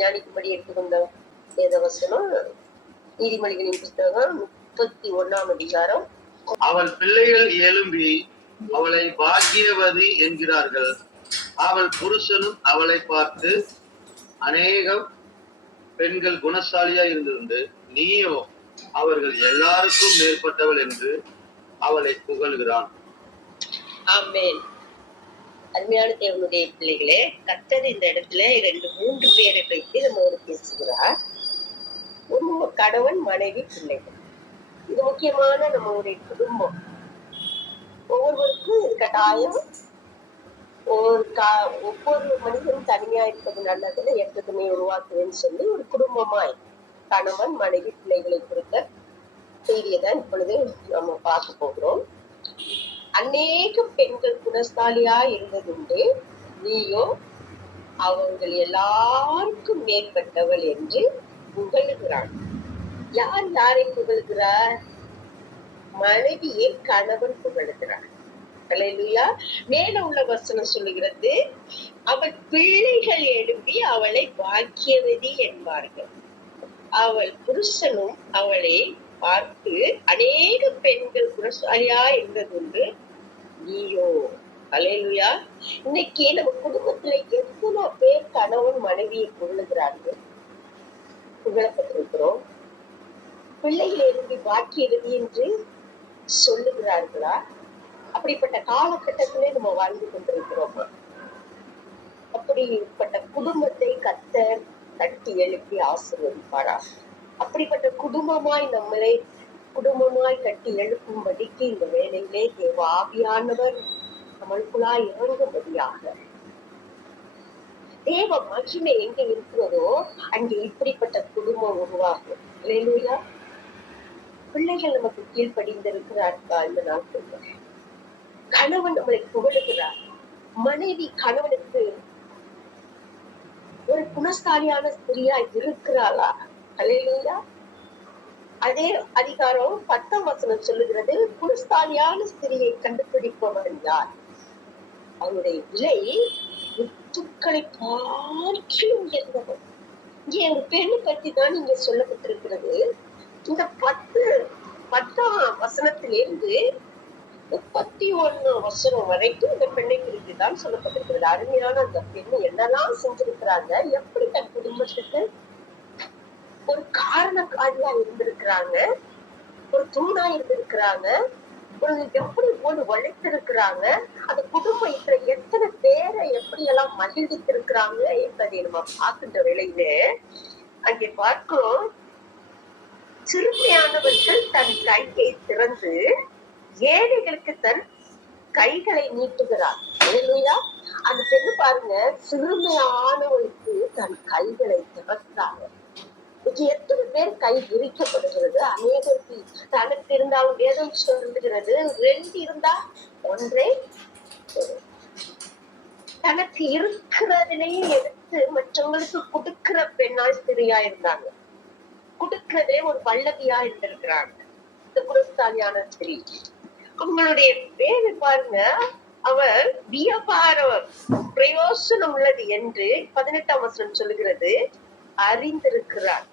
தியானிக்கும்படி எடுத்துக்கொண்ட வேத வசனம் நீதிமொழிகளின் புஸ்தகம் 31ஆம் அதிகாரம். அவள் பிள்ளைகள் எழும்பி அவளை பாக்கியவதி என்கிறார்கள். அவள் புருஷனும் அவளை பார்த்து, அநேகம் பெண்கள் குணசாலியா இருந்திருந்து நீயோ அவர்கள் எல்லாருக்கும் மேற்பட்டவள் என்று அவளை புகழ்கிறான். ஆமென். அருமையான தேவனுடைய பிள்ளைகளே, கர்த்தர் இந்த இடத்துல 2-3 பேரை வைத்து நம்மோடு பேசுகிறார். கணவன், மனைவி, பிள்ளைகள். இது முக்கியமான நம்மளுடைய குடும்பம். ஒவ்வொருவருக்கும் கட்டாயம் ஒவ்வொரு மனிதனும் தனியா இருப்பது நல்லதுல எப்பதுமே உருவாக்குவேன்னு சொல்லி ஒரு குடும்பமாய் கணவன், மனைவி, பிள்ளைகளை குறித்த செய்தியதான் இப்பொழுது நம்ம பார்க்க போகிறோம். அநேக பெண்கள் குணசாலியா இருந்ததுண்டு, நீயோ அவங்கள் எல்லாருக்கும் மேற்பட்டவள் என்று புகழுகிறான். யார் யாரை புகழ்கிறார்? மனைவியை கணவன் புகழுகிறார். அல்லேலூயா. மேல உள்ள வசனம் சொல்லுகிறது, அவள் பிள்ளைகள் எழும்பி அவளை பாக்கியவதி என்பார்கள். அவள் புருஷனும் அவளை பார்த்து, அநேக பெண்கள் குணசாலியா இருந்ததுண்டு, நீயோ. அல்லேலூயா. இன்னைக்கு நம்ம குடும்பத்துல எத்தனை பேர் கணவன் மனைவியை புகழுகிறார்கள், புகழப்பட்டிருக்கிறோம். பிள்ளைகள் எழுப்பி பாக்கியவதி என்று சொல்லுகிறார்களா? அப்படிப்பட்ட காலகட்டத்திலே நம்ம வாழ்ந்து கொண்டிருக்கிறோம். அப்படிப்பட்ட குடும்பத்தை கர்த்தர் தட்டி எழுப்பி ஆசீர்வதிப்பாரா? அப்படிப்பட்ட குடும்பமாய் நம்மளை குடும்பமாய் கட்டி எழுப்பும்படிக்கு இந்த வேளையிலே தேவ ஆவியானவர் நம்மளுக்குள்ளாய் இறங்கும்படியாக, தேவ மகிமை எங்க இருக்கிறதோ அங்கே இப்படிப்பட்ட குடும்பம் உருவாகும். அல்லேலூயா. பிள்ளைகள் நமக்கு கீழ்ப்படிந்திருக்கிறார்கள் இந்த நாட்கள். கணவன் நம்மளை புகழுகிறார். மனைவி கணவனுக்கு ஒரு குணசாலியான ஸ்திரியா இருக்கிறாளா? அல்லேலூயா. அதே அதிகாரம் 10ஆம் வசனம் சொல்லுகிறது, குணசாலியான ஸ்திரியை கண்டுபிடிப்பவன் யார்? அவனுடைய விலை முத்துக்களை பார்க்கிலும் உயர்ந்தவன். இங்கே ஒரு பெண்ணை பற்றி தான் இங்க சொல்லப்பட்டிருக்கிறது. இந்த 10ஆம் வசனத்திலிருந்து 31 வசனம் வரைக்கும் இந்த பெண்ணை குறித்து தான் சொல்லப்பட்டிருக்கிறது. அருமையான அந்த பெண்ணு என்னெல்லாம் செஞ்சிருக்கிறாங்க, எப்படி தன் குடும்பத்துக்கு ஒரு காரணக்காரியா இருந்திருக்கிறாங்க, ஒரு தூணா இருந்திருக்கிறாங்க, ஒரு எப்படி போது உழைத்திருக்கிறாங்க, அந்த குடும்பத்துல எத்தனை பேரை எப்படி எல்லாம் மகிழ்வித்திருக்கிறாங்க என்பதை நம்ம பார்க்கின்ற வேளையில அங்கே பார்க்கிறோம். சிறுமையானவர்கள் தன் கையை திறந்து ஏழைகளுக்கு தன் கைகளை நீட்டுகிறார். அந்த பெண்ணு பாருங்க, சிறுமையானவர்களுக்கு தன் கைகளை திறக்கிறாங்க. எத்தனை பேர் கை விரிக்கப்படுகிறது? அநேகருக்கு தனக்கு இருந்தாலும் வேதம் சொல்லுகிறது, 2 இருந்தா ஒன்றே. தனக்கு இருக்கிறதுலேயே எடுத்து மற்றவங்களுக்கு கொடுக்கிற பெண்ணாய் ஸ்திரியா இருந்தாங்க. கொடுக்கிறதே ஒரு வல்லவியா இருந்திருக்கிறாங்க இந்த குணசாலியான ஸ்திரீ. அவங்களுடைய பேரு பாருங்க, அவர் வியாபாரம் பிரயோசனம் உள்ளது என்று 18ஆம் வசனம் சொல்லுகிறது, அறிந்திருக்கிறார்.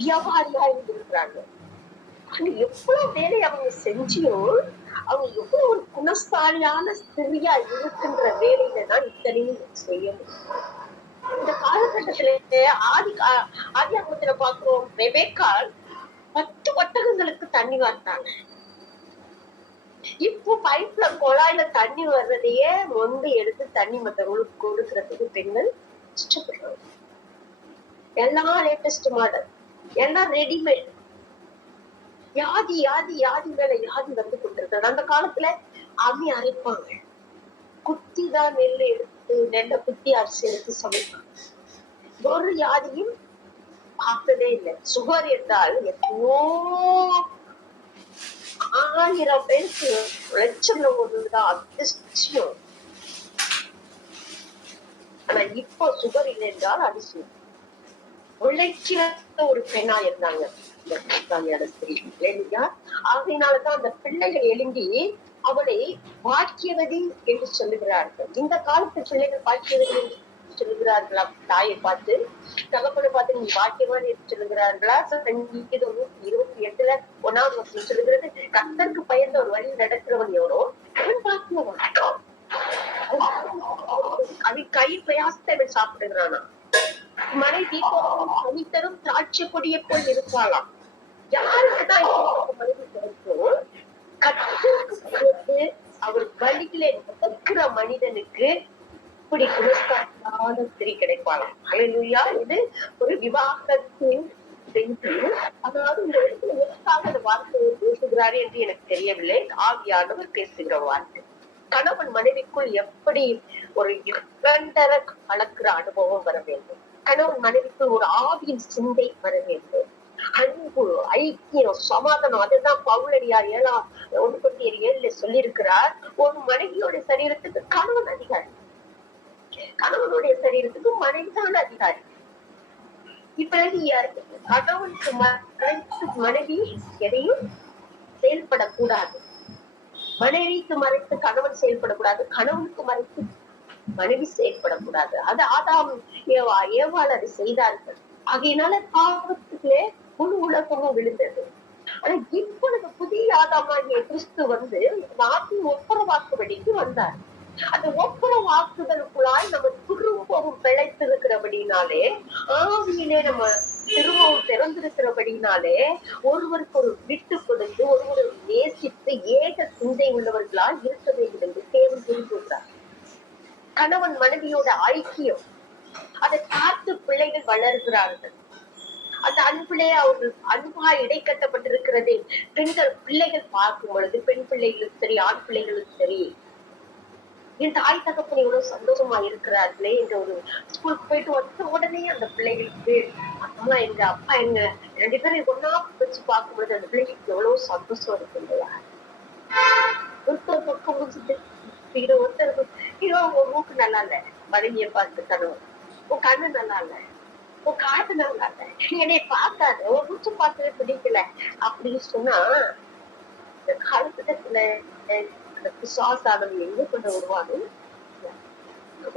வியாபாரியா இருந்திருக்கிறாங்க. எவ்வளவு வேலை அவங்க செஞ்சியும் அவங்க எவ்வளவு ஒரு குணசாலியான ஸ்திரியா இருக்கின்ற வேலையில தான் இத்தனையும் செய்ய முடியும். இந்த காலகட்டத்திலே ஆதியாகமத்துல பாக்குறோம், ரெபெக்காள் 10 ஒட்டகங்களுக்கு தண்ணி வார்த்தாங்க. இப்போ பைப்ல குழாயில தண்ணி வர்றதையே மொண்டு எடுத்து தண்ணி மற்றவங்களுக்கு கொடுக்கறதுக்கு பெண்கள் இஷ்டப்படுறாங்க. எல்லாம் லேட்டஸ்ட் மாடல், எல்லாம் ரெடிமேட். யாதி யாதி யாதி மேல யாதி வந்து கொண்டிருக்கிறது. அந்த காலத்துல அம்மி அரைப்பாங்க, குத்திதான் நெல் எடுத்து நெல்லை குத்தி அரிசி எடுத்து சமைப்பாங்க. ஒரு யாதியும் பார்த்ததே இல்லை. சுகர் என்றால் எத்தனோ 1000 பேருக்கு லட்சம்ல ஒண்ணுதான் அதிர்ஷ்டம். ஆனா இப்போ சுகர் இல்லை என்றால் அரிசி உழைக்கிற ஒரு பெண்ணா இருந்தாங்க இந்த குணசாலியான ஸ்திரீ. ஆகையினாலதான் அந்த பிள்ளைகள் எழும்பி அவளை பாக்கியவதி என்று சொல்லுகிறார்கள். இந்த காலத்து பிள்ளைகள் பாக்கியவதி சொல்லுகிறார்களா தாயை பார்த்து, தகப்பனை பார்த்து நீ பாக்கியவான் என்று சொல்லுகிறார்களா? சங்கீதம் 128 1வது வசனம் சொல்லுகிறது, கர்த்தருக்கு பயந்த ஒரு வழி நடக்கிறவன் எவனோ அவன் பாக்கியவான். அதை கை பிரயாசத்தை அவன் சாப்பிடுகிறானா? மனைவி கனித்தரும் திராட்சை கொடியை போல் இருப்பாளாம். யாருக்குதான் மனைவி கிடைக்கும்? கர்த்தருக்கு பயந்து அவர் வழியிலே நடக்கிற மனிதனுக்கு இப்படி குணஸ்தான ஸ்திரீ கிடைப்பாளாம். அல்லேலூயா. இது ஒரு விவாகத்தின் செய்தி. அதாவது இந்த இடத்துல எதற்காக அந்த வார்த்தையை பேசுகிறாரு என்று எனக்கு தெரியவில்லை. ஆவியானவர் பேசுகிற வார்த்தை. கணவன் மனைவிக்குள் எப்படி ஒரு இரண்டர கலக்கிற அனுபவம் வர வேண்டும். கணவன் மனைவிக்குள் ஒரு ஆவியின் சிந்தை வர வேண்டும். அன்பு, ஐக்கியம், சமாதானம். அதுதான் பவுலடியார் 1:7 சொல்லியிருக்கிறார். ஒரு மனைவியோட சரீரத்துக்கு கணவன் அதிகாரி, கணவனுடைய சரீரத்துக்கு மனைவிதான் அதிகாரி. இப்ப கணவனுக்கு மனைவி எதையும் செயல்படக்கூடாது. மனைவிக்கு மறைத்து கணவன் செயல்படக்கூடாது. கணவனுக்கு மறைத்து மனைவி செயல்படக்கூடாது. அது ஆதாம் ஏவாள் அதை செய்தார்கள். ஆகையினால பாவத்துக்குள்ளே முழு உலகமும் விழுந்தது. ஆனா இப்பொழுது புதிய ஆதாமாகிய கிறிஸ்து வந்து நாட்டின் ஒப்புரவாக்குபடிக்கு வந்தார். அந்த ஒப்புரவாக்குதலுக்குள்ளாய் நம்ம திரும்பவும் பிழைத்திருக்கிறபடினாலே, ஆவியிலே நம்ம திரும்பவும் திறந்திருக்கிறபடினாலே, ஒருவருக்கு ஒரு விட்டு கொடுத்து ஒருவரை நேசித்து ஏக சிந்தை உள்ளவர்களால் இருக்க வேண்டும் என்று தேவன் விரும்புகிறார். கணவன் மனைவியோட ஐக்கியம், அதை பார்த்து பிள்ளைகள் வளர்கிறார்கள். அந்த அன்பிலே அவர்கள் அன்பா இடைக்கட்டப்பட்டிருக்கிறதை பெண்கள் பிள்ளைகள் பார்க்கும் பொழுது, பெண் பிள்ளைகளும் சரி ஆண் பிள்ளைகளும் சரி, என் தாய் தகப்பன் எவ்வளவு சந்தோஷமா இருக்கிறார்களே என்ற ஒரு ஸ்கூலுக்கு போயிட்டு வந்த உடனே அந்த பிள்ளைகளுக்கு அம்மா எங்க அப்பா எங்க 2 பேரும் ஒன்னா வச்சு பார்க்கும் பொழுது அந்த பிள்ளைகளுக்கு எவ்வளவு சந்தோஷம் இருக்கு இல்லையா? ஒருத்தர் பக்கம் முடிச்சுட்டு ஒருத்தருக்கு உன் மூக்கு நல்லா இல்ல, மனைவியை பார்த்து கணவன், உன் கண்ணு நல்லா இல்ல, உன் காது நல்லா இல்ல, நீ என்னைய பார்க்காத, உன் மூச்சு பார்த்தது பிடிக்கல அப்படின்னு சொன்னா இந்த காலகட்டத்துல பிசாசானது எங்க கொண்டு வருவாங்க?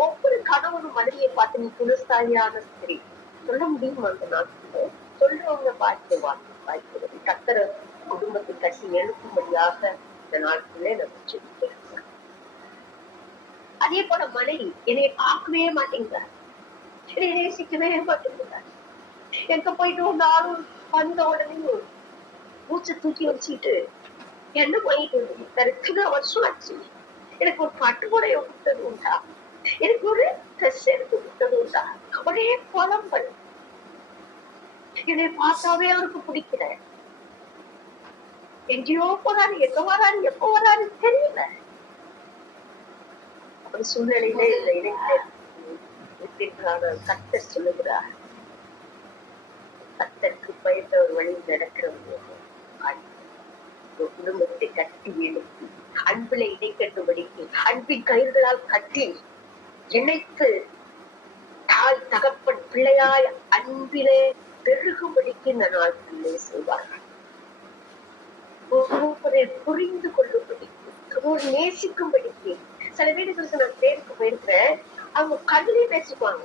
ஒவ்வொரு கணவனும் மனைவியை பார்த்து நீ குணஸ்தாலியான ஸ்திரீ சொல்ல முடியுமா? அந்த நாட்டுல சொல்றவங்க பாய்க்கிறது கத்தர குடும்பத்தை கட்டி எழுப்பும்படியாக இந்த நாட்களே நம்ம சொல்லிட்டு. அதே போல மனைவி என்னைய பார்க்கவே மாட்டேங்கிறார், என்னை நேசிக்கவே மாட்டேங்கிறார். எங்க போயிட்டு ஒரு நாளும் வந்த உடனே மூச்சை தூக்கி வச்சுட்டு என்ன பண்ணிட்டு இத்தனை வருஷம் ஆச்சு, எனக்கு ஒரு பட்டு கூடைய கொடுத்தது உண்டா, எனக்கு ஒரு ட்ரெஸ் எடுத்து கொடுத்தது உண்டா? ஒரே புலம்பல். என்னை பார்த்தாவே அவருக்கு பிடிக்கல. எங்கேயோ போறாரு, எங்க வராரு, எப்ப வராரு தெரியல. அப்படி சூழ்நிலையில இந்த இளைஞர் கர்த்தர் சொல்லுகிறார், கர்த்தருக்கு பயந்த ஒரு வழி நடக்கிறவங்க குடும்பத்தை கட்டி எழுப்பி அன்பிலை இணைக்கட்டும்படிக்கு அன்பின் கயிர்களால் கட்டி இணைத்து தாய் தகப்பன் பிள்ளையாய் அன்பிலே பெருகும்படிக்கு இந்த நாட்களிலே செய்வார்கள். ஒருவரை புரிந்து கொள்ளும்படிக்கு, ஒரு நேசிக்கும்படிக்கு. சில வீடுகளுக்கு நான் பேருக்கு போயிருக்கிறேன், அவங்க கல்வியே பேசிக்குவாங்க.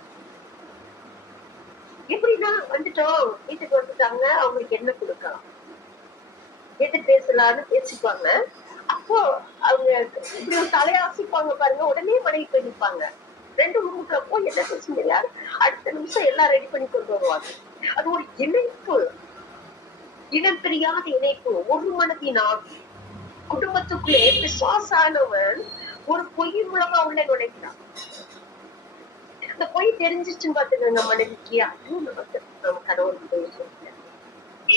எப்படின்னா வந்துட்டோம், வீட்டுக்கு வந்துட்டாங்க, அவங்களுக்கு என்ன கொடுக்கலாம், எது பேசலான்னு பேசிப்பாங்க. அப்போ அவங்க இப்படி ஒரு தலையாசிப்பாங்க பாருங்க, உடனே மனைவி போய் நிற்பாங்க. 2 ரூமுக்கு அப்போ என்ன பேசும் தெரியாது, அடுத்த நிமிஷம் எல்லாம் ரெடி பண்ணி கொண்டு வருவாங்க. அது ஒரு இணைப்பு, இனம் தெரியாத இணைப்பு. ஒரு மனதினால் குடும்பத்துக்குள்ளே பிசாசானவன் ஒரு பொய் மூலமா உள்ள நுழைக்கிறான். அந்த பொய் தெரிஞ்சிச்சுன்னு பாத்துக்கோங்க மனைவிக்கு, அதுவும் நம்ம கணவன் போய் சொல்ல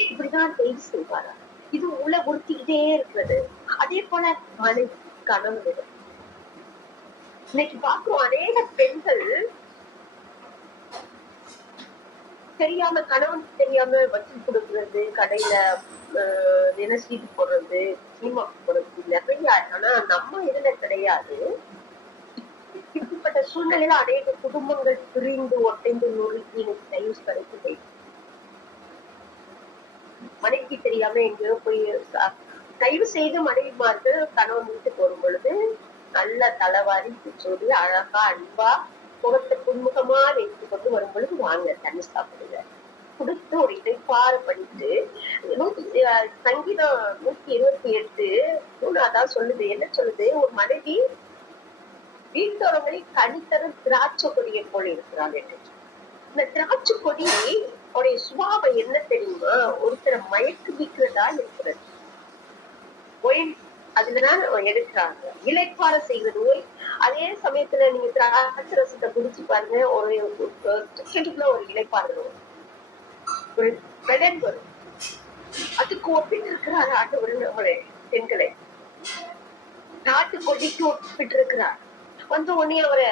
இப்படிதான் செய்தி செய்வாரா, இது உள்ள உறுத்திக்கிட்டே இருக்கிறது. அதே போல மனைவி கணவன் இன்னைக்கு பாக்குறோம், அநேக பெண்கள் தெரியாம, கணவன் தெரியாம வச்சு கொடுக்கறது, கடையில சீட்டு போடுறது, சினிமா போடுறது நிறைய. ஆனா நம்ம இதுல கிடையாது. இப்படிப்பட்ட சூழ்நிலையில அநேக குடும்பங்கள் பிரிந்து ஒட்டைந்து நொறுக்கி டைவர்ஸ் கிடைக்கு போயிட்டு மனைவிக்கு தெரியாம எங்கேயோ போய் தயவு செய்து மனைவிமார்கள் கணவன் வீட்டுக்கு வரும் பொழுது நல்ல தலைவாரி சொல்லி அழகா அன்பா முகத்தை புன்முகமா வைத்துக் கொண்டு வரும் பொழுது வாங்க தண்ணி சாப்பிடுங்க கொடுத்து ஒரு இடைப்பாறு பண்ணிட்டு சங்கீதம் 128 அதான் சொல்லுது. என்ன சொல்லுது? ஒரு மனைவி வீட்டோரங்களை கனித்தரும் திராட்சை கொடியை போல இருக்கிறாள் என்று. இந்த திராட்சை கொடி உடைய சுபாவம் என்ன தெரியுமா? ஒருத்தரை மயக்குவிக்கிறதா இருக்கிறது. அதுலதான் எடுக்கிறாங்க. இலைப்பார செய்வது ஓய். அதே சமயத்துல நீங்க திராட்சை ரசத்தை குடிச்சு பாருங்க, ஒரு ஒரு இலைப்பாறு வரும், ஒரு பெடன் வரும். அதுக்கு ஒப்பிட்டு இருக்கிறார் ஆண்டவர் நம்மளே பெண்களை. நாட்டு கொடிக்கு ஒப்பிட்டு இருக்கிறார். வந்த உடனே அவரை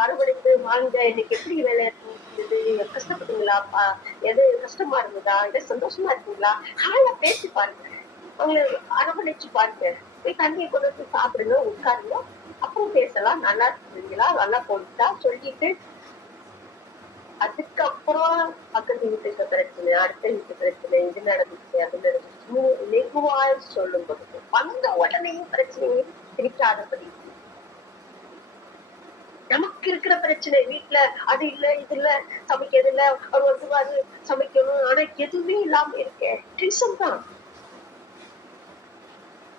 அரவணைத்து வாங்க, இன்னைக்கு எப்படி வேலை இருந்தது, கஷ்டப்பட்டீங்களா, எது கஷ்டமா இருந்ததா, எது சந்தோஷமா இருக்கீங்களா, காலைல பேசி பாருங்க, அவங்களை அரவணைச்சு பாருங்க, போய் தண்ணியை கொண்டு வந்து சாப்பிடுங்க, உட்காருங்க, அப்புறம் பேசலாம், நல்லா இருக்கீங்களா, நல்லா போட்டா சொல்லிட்டு அதுக்கப்புறம் பக்கத்து வீட்டுக்கு பிரச்சனை, அடுத்த வீட்டு பிரச்சனை, இது நடந்துச்சு அது நடந்துச்சு லெகுவாய் சொல்லும் பொழுது வந்த உடனேயும் பிரச்சனையை பிரிக்காதபடி. நமக்கு இருக்கிற பிரச்சனை வீட்டுல அது இல்ல இது இல்ல, சமைக்கிறது இல்ல, அவர் வருவாரு சமைக்கணும், ஆனா எதுவுமே இல்லாம இருக்கேன். டென்ஷன் தான்.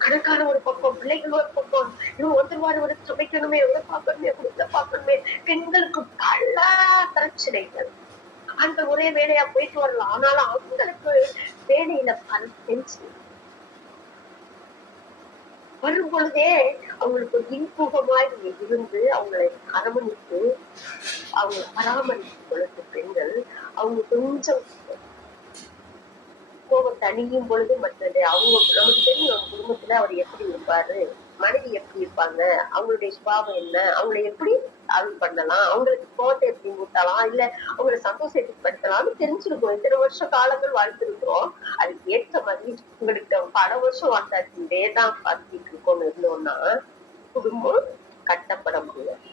கணக்கான ஒரு பக்கம், பிள்ளைகள் ஒரு பக்கம், இவன் வந்துருவாரு சமைக்கணுமே, எவ்வளவு பாக்கணுமே, குடுத்த பாக்கணுமே. பெண்களுக்கு பல பிரச்சனைகள். ஆண்கள் ஒரே வேலையா போயிட்டு வரலாம், ஆனாலும் அவங்களுக்கு வேலையில பல டென்ஷன் வரும் பொழுதே அவங்களுக்கு ஒரு இன்புகமாய் இருந்து அவங்களை அரவணைத்து அவங்க பராமரிக்கும் பொழுது பெண்கள் அவங்க கொஞ்சம் கோபம் தணியும் பொழுது மற்றது அவங்க நமக்கு தெரியும். அவங்க குடும்பத்துல அவர் எப்படி இருப்பாரு, மனைவி எப்படி இருப்பாங்க, அவங்களுடைய சுபாவம் என்ன, அவங்களை எப்படி அருள் பண்ணலாம், அவங்களுக்கு கோபத்தை எப்படி ஊட்டலாம், இல்ல அவங்களை சந்தோஷத்துக்கு படுத்தலாம்னு தெரிஞ்சிருக்கோம். இத்தனை வருஷ காலங்கள் வாழ்த்திருக்கிறோம். அதுக்கு ஏற்ற மாதிரி உங்களுக்கு பல வருஷம் வாழ்ந்தாச்சு இதேதான் பார்த்துட்டு இருக்கோம்னு இருந்தோம்னா குடும்பம் கட்டப்பட முடியாது.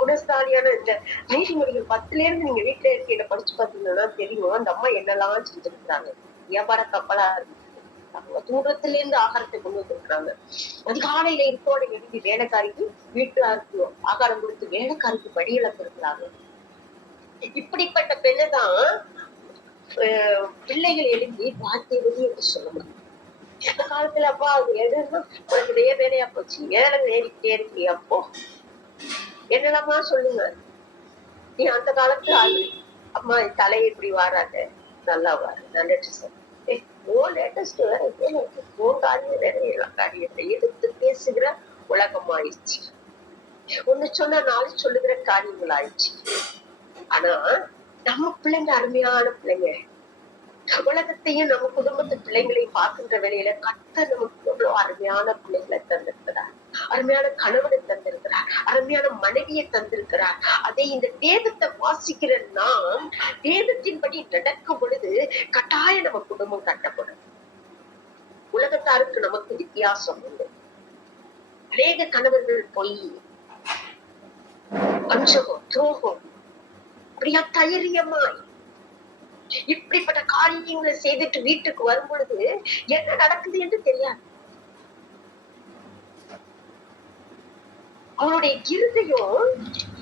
குணஸ்தானியான இந்த நீதிமொழிகள் 10ல இருந்து நீங்க வீட்டுல இருக்கையில படிச்சு பாத்தீங்கன்னா தெரியும் அந்த அம்மா என்னெல்லாம் செஞ்சிருக்கிறாங்க. வியாபார கப்பலா இருந்துச்சு, தூரத்துல இருந்து ஆகாரத்தை கொண்டு வந்திருக்கிறாங்க. அதிகாலையில இருக்கோட எழுதி வேலைக்காரிக்கு வீட்டுக்கு ஆகாரம் கொடுத்து வேலைக்காரிக்கு படியிழப்பு இருக்கிறாங்க. இப்படிப்பட்ட பெண்ணுதான் பிள்ளைகள் எழுதி பாக்கியவதி என்று சொல்ல முடியும். இந்த காலத்துல அப்பா அது எழுதுனா உனக்கு இதே வேலையா போச்சு, ஏழை ஏறிக்கிட்டே இருக்கு, அப்போ என்னெல்லாமா சொல்லுங்க. நீ அந்த காலத்துல ஆளு அம்மா தலையை இப்படி வாராத, நல்லா வாரு, நல்ல லேட்டஸ்ட் வேற காரியம் வேற எல்லா காரியத்தை எதிர்த்து பேசுகிற உலகம் ஆயிடுச்சு. ஒண்ணு சொன்னா நாலு சொல்லுகிற காரியங்கள் ஆயிடுச்சு. ஆனா நம்ம பிள்ளைங்க அருமையான பிள்ளைங்க. உலகத்தையும் நம்ம குடும்பத்து பிள்ளைங்களையும் பார்க்கின்ற வேலையில கர்த்தர் நமக்கு எவ்வளவு அருமையான பிள்ளைகளை தந்திருக்கிறார், அருமையான கணவனை தந்திருக்கிறார், அருமையான மனைவியை தந்திருக்கிறார். அதை இந்த வேதத்தை வாசிக்கிற நாம் வேதத்தின்படி நடக்கும் பொழுது கட்டாயம் நம்ம குடும்பம் கட்டப்படும். உலகத்தாருக்கு நமக்கு வித்தியாசம் உண்டு. அநேக கணவர்கள் பொய், வஞ்சகம், துரோகம், அப்படியா தைரியமாய் இப்படிப்பட்ட காரியங்களை செய்துட்டு வீட்டுக்கு வரும் பொழுது என்ன நடக்குது என்று தெரியாது. அவனுடைய இருதயம்,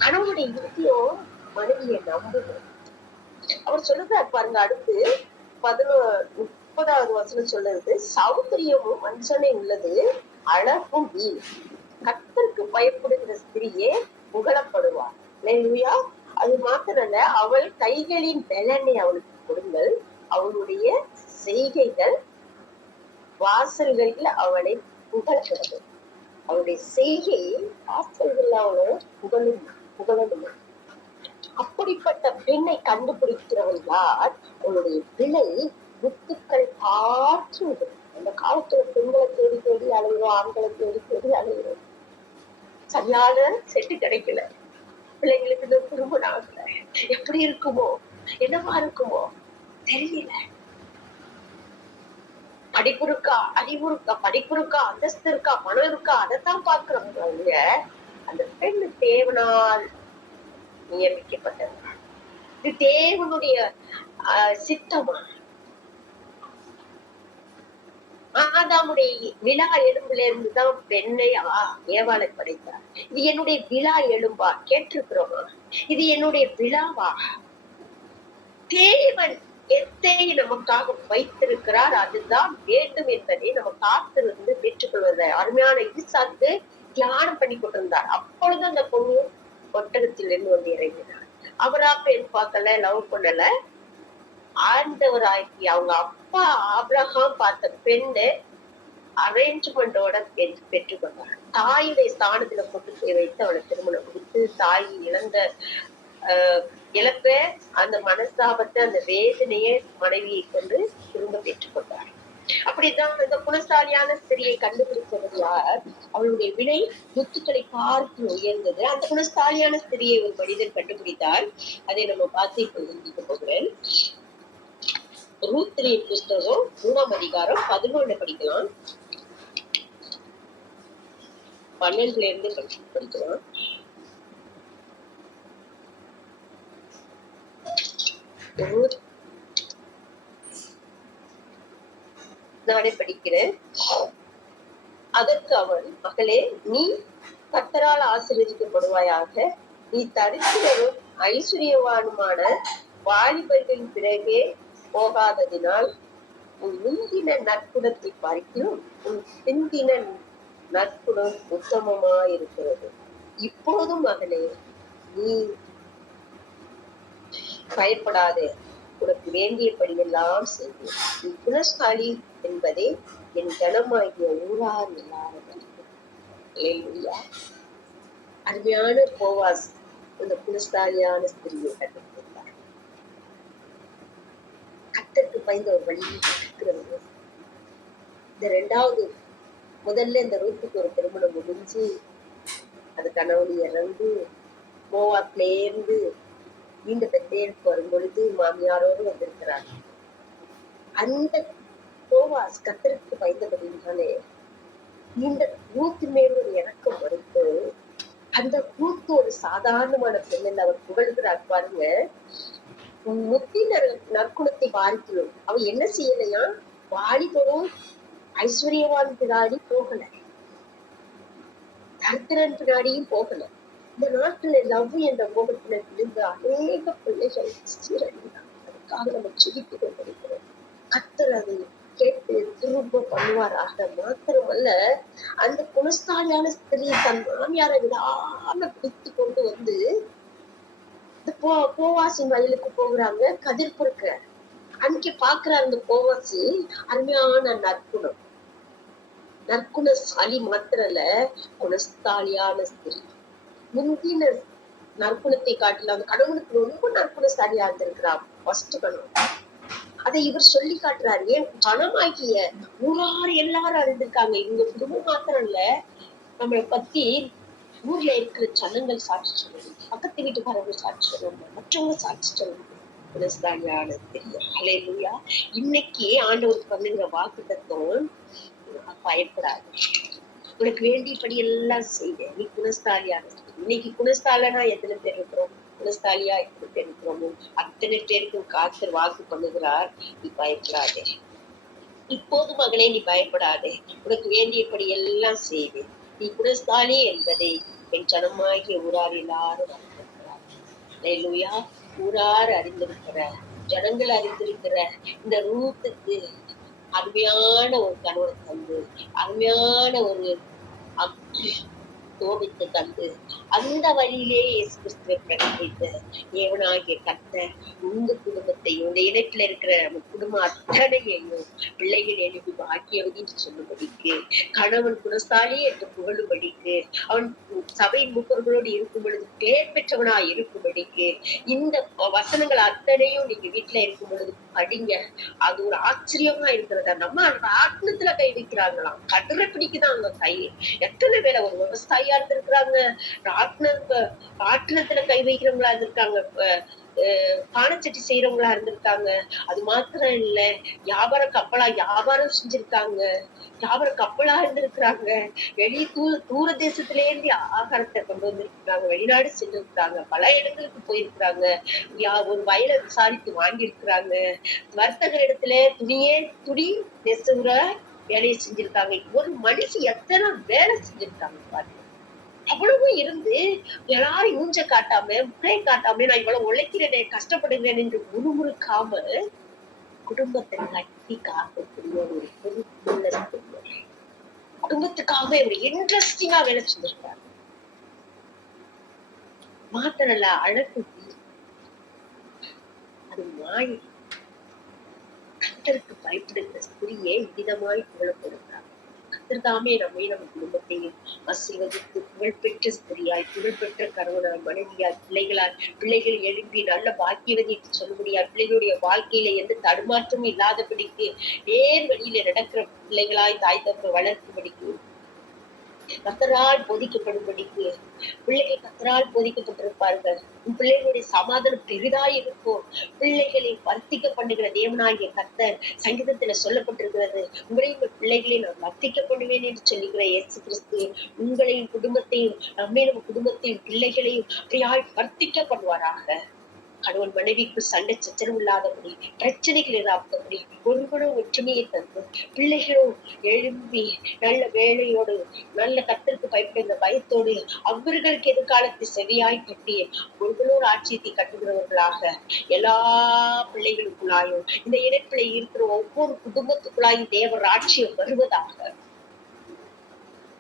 கணவனுடைய இருதயம் மனைவியை நம்புது. அவர் சொல்லுறாரு பாருங்க, அடுத்து 30வது வசனம் சொல்லுறது, சௌந்தரியமும் மனுஷனே உள்ளது, அழகும் வீண், கர்த்தருக்கு பயப்படுகிற ஸ்திரியே புகழப்படுவார். அது மாத்திரல்ல, அவள் கைகளின் பலனை அவளுக்கு கொடுங்கள், அவளுடைய செய்கைகள் வாசல்களில் அவளை புகழ்கிறது. அவளுடைய செய்கை வாசல்கள் அவளை புகழணும். அப்படிப்பட்ட பெண்ணை கண்டுபிடிக்கிறவள் யார்? அவளுடைய பிள்ளை முத்துக்களை பார்த்து. அந்த காலத்துல பெண்களை தேடி தேடி அலைகிறோம், ஆண்களை தேடி தேடி அலைகிறோம். சரியான செட்டு கிடைக்கல பிள்ளைங்களுக்கு. இந்த குடும்ப நாட்ல எப்படி இருக்குமோ, என்னவா இருக்குமோ தெரியல. படிப்பு இருக்கா, அறிவு இருக்கா, படிப்பு இருக்கா, அந்தஸ்து இருக்கா, பணம் இருக்கா, அதைத்தான் பாக்குறவங்க. அந்த பெண் தேவனால் நியமிக்கப்பட்டது. இது தேவனுடைய சித்தமா. ஆதாமுடைய விழா எலும்புல இருந்துதான் பெண்ணை ஏவாளை படைத்தார். இது என்னுடைய விழா எலும்பா? கேட்டிருக்கிறோமா? இது என்னுடைய விழாவா? தேவன் எத்தை நமக்காக வைத்திருக்கிறார், அதுதான் வேண்டும் என்பதை நம்ம காத்திருந்து பெற்றுக்கொள்வதை அருமையான ஈசாக்கு தியானம் பண்ணி கொண்டிருந்தார். அப்பொழுது அந்த பொண்ணு ஒட்டகத்தில் இருந்து வந்து இறங்கினார். அவரா பெண் பார்க்கல, லவ் பண்ணல, ஆண்டவராகி அவங்க அப்பா ஆபிரகாம் பார்த்த பெண்ணு அரேஞ்ச்மெண்டோட பெற்றுக்கொண்டார். தாயுடைய ஸ்தானத்துல கொண்டு போய் வைத்து அவளை திருமணம் கொடுத்து தாய் இழந்த இழப்ப, அந்த மனஸ்தாபத்தை, அந்த வேதனையை மனைவியை கொண்டு திரும்ப பெற்றுக்கொண்டார். அப்படிதான் இந்த குணசாலியான ஸ்திரியை கண்டுபிடித்தவர் யார்? அவளுடைய விலை முத்துக்களை பார்த்து உயர்ந்தது. அந்த குணசாலியான ஸ்திரியை ஒரு மனிதன் கண்டுபிடித்தால் அதை நம்ம பார்த்து இப்ப போகிறேன். ரூத்தின் புஸ்தகம் 3ஆம் அதிகாரம் 11 படிக்கலாம், 12ல இருந்து படிக்கலாம். நானே படிக்கிறேன். அதற்கு அவன், மகளே, நீ கர்த்தரால் ஆசீர்வதிக்கப்படுவாயாக. நீ தரித்திரரும் ஐஸ்வர்யவானுமான வாலிபர்களின் பிறகே போகாததினால் உன் முந்தின நற்குணத்தை பார்க்கிறோம், உன் பிந்தின நற்குணம் உத்தமமாயிருக்கிறது. இப்போதும் மகளே, நீ பயப்படாதே, உனக்கு வேண்டியபடியெல்லாம் செய்து நீ குணசாலி என்பதே என் ஜனமாகிய ஊரார் எல்லாரும். அருமையான போவாஸ் இந்த குணசாலியான ஸ்திரியை கண்டுபிடித்தார். கர்த்தருக்கு பயந்த ஒரு வழி இருக்கிறது. இந்த 2வது, முதல்ல இந்த ரூத்துக்கு ஒரு திருமணம் முடிஞ்சு அது கணவன் இறந்து போவாஸ்லேருந்து நீண்ட பெற்றேருக்கு வரும் பொழுது மாமியாரோடு வந்திருக்கிறார். அந்த போவாஸ் கர்த்தருக்கு பயந்தபடினாலே இந்த ரூத்து மேல் ஒரு இறக்கம் வருது. அந்த ரூத்து ஒரு சாதாரணமான பெண் அவர் புகழ்கிறார். பாருங்க, முத்தின நற்குணத்தை பார்க்கிறோம். அவ என்ன செய்யலையா? வாலிபரும் ஐஸ்வர்யவான் பின்னாடி போகல, தரித்திரன் பின்னாடியும் போகல. இந்த நாட்டுல லவ் என்ற மோகத்துல விழுந்து அநேக பிள்ளைகள் அதுக்காக நம்ம சுகித்துக் கொண்டிருக்கிறோம். கர்த்தர் அதை கேட்டு திரும்ப பண்ணுவாராக. மாத்திரமல்ல, அந்த குணஸ்தாலியான ஸ்திரீ தன் மாமியாரை விடாம பிடித்து கொண்டு வந்து போவாசின் வயலுக்கு போகிறாங்க, கதிர் பொறுக்க. அன்னைக்கு பாக்குறாரு அந்த போவாசி அருமையான நற்குணசாலி மாத்திரல, குணஸ்தாலியான ஸ்திரீ. முந்தின நற்குணத்தை காட்டில அந்த கணவனுக்கு ரொம்ப நற்குணசாலியா இருந்திருக்கிறார். ஃபர்ஸ்ட் கணவன் அதை இவர் சொல்லி காட்டுறாரு. ஏன் ஜனமாகிய ஊரார் எல்லாரும் அறிந்திருக்காங்க. இவங்க குடும்பம் மாத்திரம் இல்ல, நம்மளை பத்தி ஊர்ல இருக்கிற ஜனங்கள் சாட்சி சொல்லணும், பக்கத்து வீட்டுக்காரங்க சாட்சி சொல்லணும், மற்றவங்க சாட்சி சொல்லணும். குணஸ்தாலியான தெரியும். ஹல்லேலூயா. இன்னைக்கு ஆண்டவருக்கு பண்ணுகிற வாக்குத்தத்தம், பயப்படாது, உனக்கு வேண்டியபடி எல்லாம் செய்ய, நீ குணஸ்தாலியான. இன்னைக்கு குணஸ்தாலனா எத்தனை பேர் இருக்கிறோம்? குணஸ்தாலியா எத்தனை பேர் இருக்கிறோமோ அத்தனை பேருக்கும் காத்தர் வாக்கு பண்ணுகிறார், நீ பயப்படாதே. இப்போது மகளே, நீ பயப்படாதே, உனக்கு வேண்டியபடி எல்லாம் செய்து நீ குணஸ்தாலி என்பதை என் ஜனமாகிய ஊரார் எல்லாரும் அறிந்திருக்கிறார். ஹல்லேலூயா. ஊரார் அறிந்திருக்கிற, ஜனங்கள் அறிந்திருக்கிற இந்த ரூத்துக்கு அருமையான ஒரு கணவன் தந்து, அருமையான ஒரு தோபித்து தந்து, அந்த வழியிலே இயேசு கிறிஸ்துவை பிரகடித்து தேவனாகிய கர்த்தர் உங்க குடும்பத்தையும், இந்த இணைப்புல இருக்கிற நம்ம குடும்ப அத்தனையையும் பிள்ளைகள் எழுதி பாக்கியவதி என்று சொல்லும்படிக்கு, கணவன் குணசாலி என்று புகழும்படிக்கு, அவன் சபை மூப்பர்களோடு இருக்கும் பொழுது பேர் பெற்றவனா இருக்கும்படிக்கு, இந்த வசனங்கள் அத்தனையும் நீங்க வீட்டுல இருக்கும் பொழுது படிங்க. அது ஒரு ஆச்சரியமா இருக்கிறதா. நம்ம அந்த ஆத்மத்துல கை வைக்கிறாங்களாம், கட்டுரை பிடிக்குதான் அவங்க கை. எத்தனை பேரை ஒரு விவசாயியா இருந்திருக்கிறாங்க, ராட்டினத்துல கை வைக்கிறவங்களா இருந்திருக்காங்க, பானைச்சட்டி செய்யறவங்களா இருந்திருக்காங்க. அது மாத்திரம் இல்ல, வியாபாரம் செஞ்சிருக்காங்க, வியாபார கப்பலா இருந்திருக்கிறாங்க, தூர தேசத்துல இருந்து ஆகாரத்தை கொண்டு வந்திருக்கிறாங்க, வெளிநாடு சென்றிருக்கிறாங்க, பல இடங்களுக்கு போயிருக்கிறாங்க, ஒரு வயலை விசாரித்து வாங்கி இருக்கிறாங்க, வர்த்தக இடத்துல துணி நெசுற வேலையை செஞ்சிருக்காங்க. ஒரு மனுஷி எத்தனை வேலை செஞ்சிருக்காங்க பாருங்க. அவ்வளவு இருந்து எல்லாரும் மூஞ்ச காட்டாம, முகை காட்டாம, நான் இவ்வளவு உழைக்கிறேனே, கஷ்டப்படுகிறேன் என்று முறுமுறுக்காம குடும்பத்தை கட்டி காக்கக்கூடிய ஒரு பொறுப்புள்ள குடும்பம். குடும்பத்துக்காக ஒரு இன்ட்ரெஸ்டிங்கா வேலை செஞ்சிருக்காங்க. மாத்திரல்ல அழகு அது மாய். கர்த்தருக்கு பயப்படுகிற ஸ்திரியே இவ்விதமாய் புகழப்படுகிறார். கர்த்தர்தாமே நம்மை நம்ம குடும்பத்தையும் ஆசீர்வதித்து புகழ்பெற்ற ஸ்திரியாய், புகழ்பெற்ற கணவனாய், மனைவியாய், பிள்ளைகள் எழுப்பி நல்ல பாக்கியவதி என்று சொல்ல முடியாது. பிள்ளைகளுடைய வாழ்க்கையில எந்த தடுமாற்றமும் இல்லாதபடிக்கு நேர் வழியில நடக்கிற பிள்ளைகளாய் தாய் தகப்ப வளர்க்கும்படிக்கு, கர்த்தரால் போதிக்கப்படும்படிக்கு பிள்ளைகள் கர்த்தரால் போதிக்கப்பட்டிருப்பார்கள். உன் பிள்ளைகளுடைய சமாதானம் பெரிதாய் இருக்கும். பிள்ளைகளை வர்த்திக்க பண்ணுகிற தேவனாகிய கர்த்தர் சங்கீதத்துல சொல்லப்பட்டிருக்கிறது. உங்களையும் உங்கள் பிள்ளைகளை நான் வர்த்திக்க பண்ணுவேன் என்று சொல்லுகிற இயேசு கிறிஸ்து உங்களையும் குடும்பத்தையும், நம்ம குடும்பத்தையும் பிள்ளைகளையும் அப்படியாய் வர்த்திக்க பண்ணுவாராக. கணவன் மனைவிக்கு சண்டை சச்சரவு இல்லாதபடி, பிரச்சனைகள் இல்லாதபடி, ஒருவனும் ஒற்றுமையை தந்து பிள்ளைகளும் எழும்பி நல்ல வேலையோடு, நல்ல கர்த்தருக்கு பயப்படுகிற பயத்தோடு, அவர்களுக்கு எதிர்காலத்தை செவியாய் கட்டி ஒருவனோடு ஆட்சியத்தை கட்டுகிறவர்களாக எல்லா பிள்ளைகளுக்குள்ளாயும், இந்த இணைப்பிலை இருக்கிற ஒவ்வொரு குடும்பத்துக்குள்ளாயும் தேவ ராட்சியம் வருவதாக.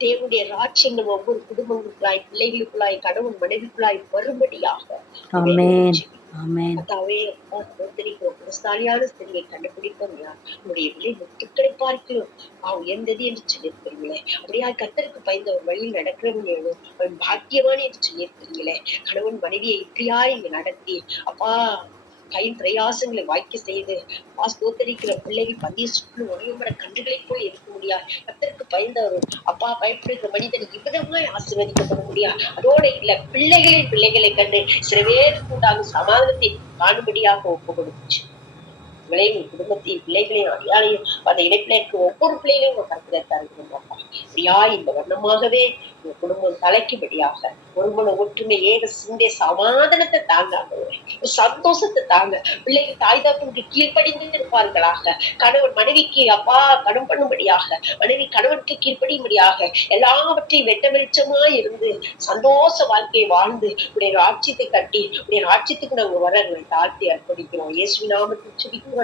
தேவனுடைய ராட்சியங்கள் ஒவ்வொரு குடும்பங்களுக்குள்ளாய், பிள்ளைகளுக்குள்ளாய், கணவன் மனைவிக்குள்ளாய் வரும்படியாக ஸ்திரியை கண்டுபிடிப்போம் யார்? உங்களுடைய விலை முத்துக்களை பார்க்கிறோம் உயர்ந்தது என்று சொல்லியிருக்கிறீங்களே. அப்படியா கர்த்தருக்கு பயந்த ஒரு வழியில் நடக்கிறவன் அவன் பாக்கியவான் என்று சொல்லியிருக்கிறீங்களே. கணவன் மனைவியை இப்படியா இங்க நடத்தி அப்பா கையின் பிரயாசங்களை வாய்க்க செய்து ஸ்தோத்தரிக்கிற பிள்ளைகள் பந்திய சுற்று ஒளியும்பட கன்றுகளை போய் இருக்க முடியாது. கர்த்தருக்கு பயந்தவர் அப்பா பயப்படுகிற மனிதன் இவ்விதமாய் ஆசீர்வதிக்கப்பட முடியாது. அதோட இல்ல, பிள்ளைகளை கண்டு சில பேருக்கு உண்டாகும் சமாதானத்தை காணும்படியாக ஒப்பு கொடுத்துச்சு. உங்களையும் குடும்பத்தையும் பிள்ளைகளையும் அடியாளையும் அந்த இணைப்பில இருக்க ஒவ்வொரு பிள்ளைகளையும் உங்க கருத்துல தருகிறோம். அப்படியா இந்த வண்ணமாகவே உங்க குடும்பம் தலைக்கும்படியாக ஒருமன ஒற்றுமை, ஏக சிந்தை, சமாதானத்தை தாங்காங்க, சந்தோஷத்தை தாங்க. பிள்ளைகள் தாய் தகப்பனுக்கு கீழ்ப்படிந்து இருப்பார்களாக. கணவன் மனைவிக்கு அப்பா கடன் பண்ணும்படியாக, மனைவி கணவனுக்கு கீழ்ப்படியும்படியாக எல்லாவற்றையும் வெட்ட வெளிச்சமா இருந்து சந்தோஷ வாழ்க்கையை வாழ்ந்து உடைய ராட்சியத்தை கட்டி உடைய ராட்சியத்துக்கு நாங்க வர தாழ்த்தி அர்ப்பணிக்கிறோம். இயேசு நாமத்தில் ஜெபிக்கிறோம். நம்ம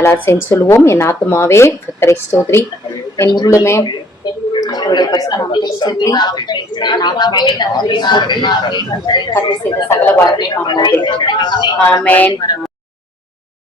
எல்லாரும் சேர்ந்து சொல்லுவோம். என் ஆத்துமாவே கர்த்தரை ஸ்தோத்திரி, என் உள்ளமே கர்த்தர் செய்த சகல வார்த்தையும் ஆமென்.